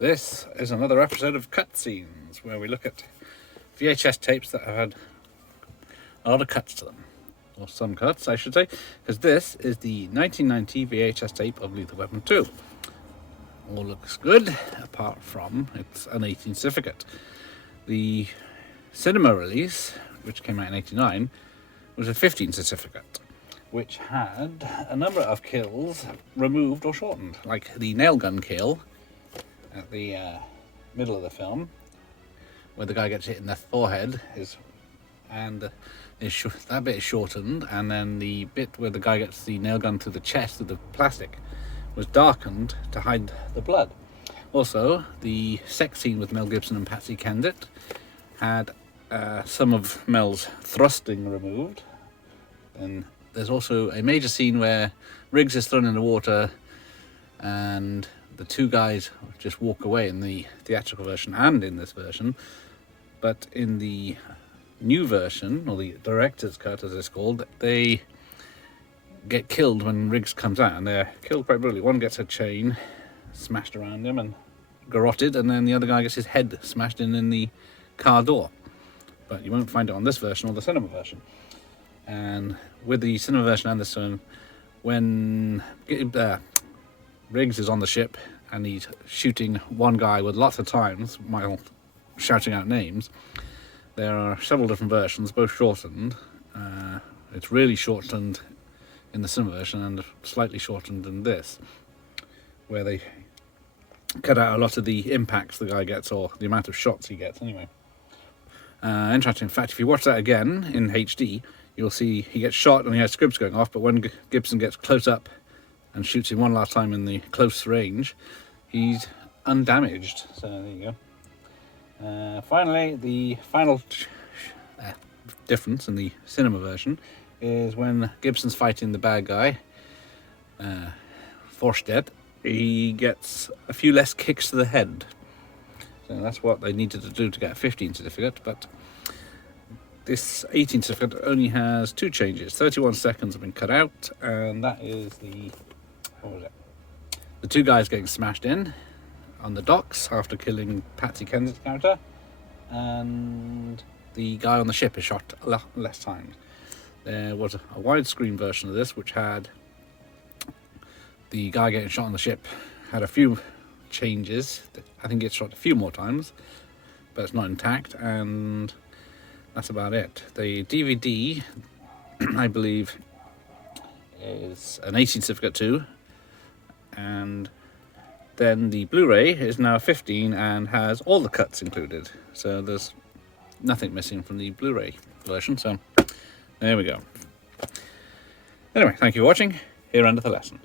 This is another episode of Cutscenes, where we look at VHS tapes that have had a lot of cuts to them. Or some cuts, I should say, because this is the 1990 VHS tape of Lethal Weapon 2. All looks good, apart from it's an 18 certificate. The cinema release, which came out in 89, was a 15 certificate, which had a number of kills removed or shortened, like the nail gun kill at the middle of the film, where the guy gets hit in the forehead, that bit is shortened, and then the bit where the guy gets the nail gun through the chest with the plastic was darkened to hide the blood. Also, the sex scene with Mel Gibson and Patsy Kensit had some of Mel's thrusting removed. And there's also a major scene where Riggs is thrown in the water and the two guys just walk away in the theatrical version and in this version. But in the new version, or the director's cut as it's called, they get killed when Riggs comes out, and they're killed quite brutally. One gets a chain smashed around him and garroted, and then the other guy gets his head smashed in the car door. But you won't find it on this version or the cinema version. And with the cinema version and this one, when Riggs is on the ship and he's shooting one guy with lots of times while shouting out names, there are several different versions, both shortened. It's really shortened in the cinema version and slightly shortened in this, where they cut out a lot of the impacts the guy gets, or the amount of shots he gets anyway. Interesting fact, if you watch that again in HD, you'll see he gets shot and he has squibs going off, but when Gibson gets close up and shoots him one last time in the close range, he's undamaged. So there you go. Finally, the final difference in the cinema version is when Gibson's fighting the bad guy, Forstead, he gets a few less kicks to the head. So that's what they needed to do to get a 15 certificate, but this 18 certificate only has two changes. 31 seconds have been cut out, and that is the two guys getting smashed in on the docks after killing Patsy Kensit's character, and the guy on the ship is shot a lot less times. There was a widescreen version of this which had the guy getting shot on the ship, had a few changes. I think it's shot a few more times, but it's not intact, and that's about it. The DVD, I believe, is an 18 certificate too, and then the Blu-ray is now 15 and has all the cuts included, so there's nothing missing from the Blu-ray version. So there we go. Anyway, thank you for watching. Here under the lesson.